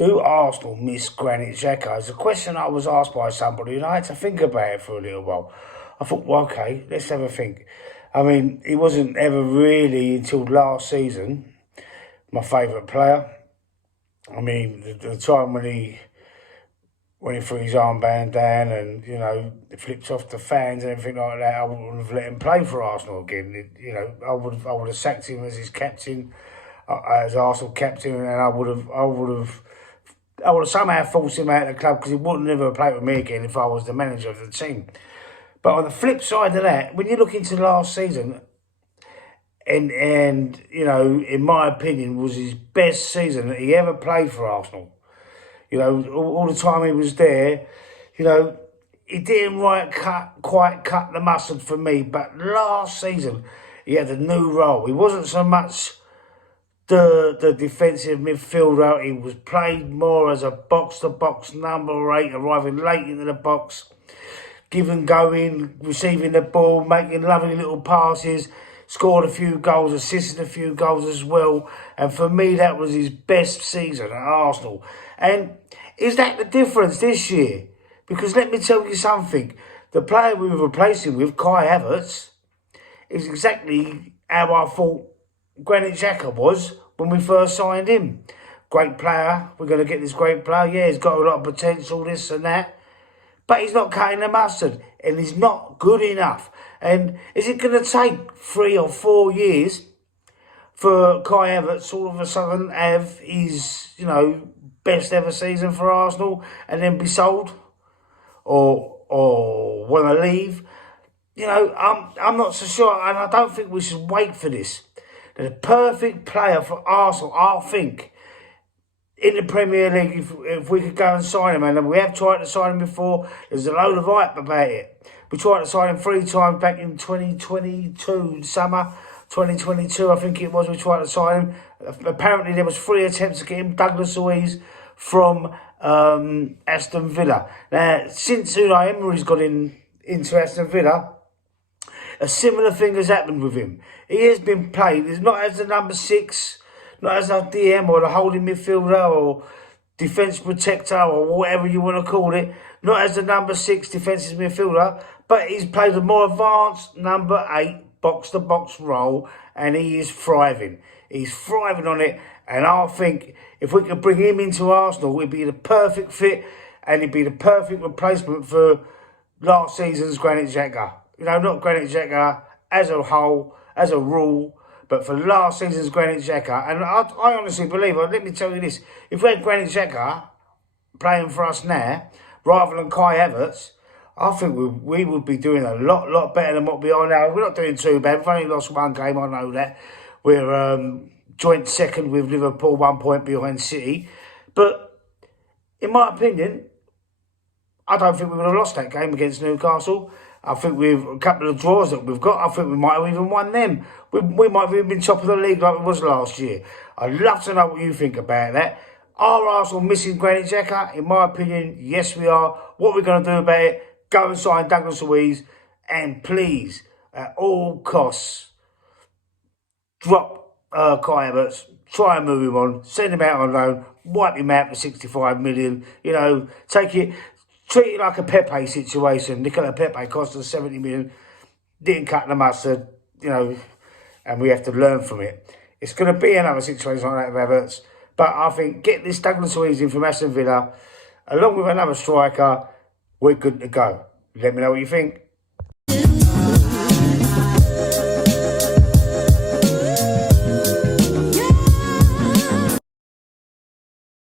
Do Arsenal miss Granit Xhaka? It's a question I was asked by somebody, and I had to think about it for a little while. I thought, well, okay, let's have a think. I mean, he wasn't ever really, until last season, my favourite player. I mean, the time when he threw his armband down and, flipped off the fans and everything like that, I wouldn't have let him play for Arsenal again. I would have sacked him as his captain, as Arsenal captain, and I would have somehow forced him out of the club, because he wouldn't never play with me again if I was the manager of the team. But on the flip side of that, when you look into last season, and in my opinion, was his best season that he ever played for Arsenal. All the time he was there, he didn't quite cut the mustard for me. But last season, he had a new role. He wasn't so much the defensive midfielder. He was played more as a box-to-box number 8, arriving late into the box, giving, going, receiving the ball, making lovely little passes, scored a few goals, assisted a few goals as well. And for me, that was his best season at Arsenal. And is that the difference this year? Because let me tell you something. The player we were replacing with, Kai Havertz, is exactly how I thought Granit Xhaka was when we first signed him. Great player. We're going to get this great player. Yeah, he's got a lot of potential, this and that. But he's not cutting the mustard, and he's not good enough. And is it going to take 3 or 4 years for Kai Havertz all of a sudden have his, best ever season for Arsenal and then be sold or want to leave? I'm not so sure, and I don't think we should wait for this. The perfect player for Arsenal, I think, in the Premier League, if we could go and sign him, and we have tried to sign him before, there's a load of hype about it. We tried to sign him 3 times back in 2022, summer 2022, I think it was, we tried to sign him. Apparently there was 3 attempts to get him, Douglas Luiz from Aston Villa. Now, since Unai Emery's got into Aston Villa, a similar thing has happened with him. He has been played, he's not as the number 6, not as a DM or the holding midfielder or defence protector or whatever you want to call it, not as the number 6 defensive midfielder, but he's played a more advanced number 8 box-to-box role, and he is thriving. He's thriving on it, and I think if we could bring him into Arsenal, he'd be the perfect fit, and he'd be the perfect replacement for last season's Granit Xhaka. Not Granit Xhaka as a whole, as a rule, but for last season's Granit Xhaka. And I honestly believe, let me tell you this, if we had Granit Xhaka playing for us now, rather than Kai Havertz, I think we would be doing a lot better than what we are now. We're not doing too bad. We've only lost 1 game, I know that. We're joint second with Liverpool, 1 point behind City. But in my opinion, I don't think we would have lost that game against Newcastle. I think with a couple of draws that we've got, I think we might have even won them. We might have even been top of the league like it was last year. I'd love to know what you think about that. Are Arsenal missing Granit Xhaka? In my opinion, yes we are. What we're going to do about it, go and sign Douglas Luiz, and please, at all costs, drop Kai Havertz, try and move him on, send him out on loan, wipe him out for 65 million, treat it like a Pepe situation. Nicola Pepe cost us 70 million, didn't cut the mustard, and we have to learn from it. It's going to be another situation like that with Havertz, but I think get this Douglas Luiz in from Aston Villa, along with another striker, we're good to go. Let me know what you think.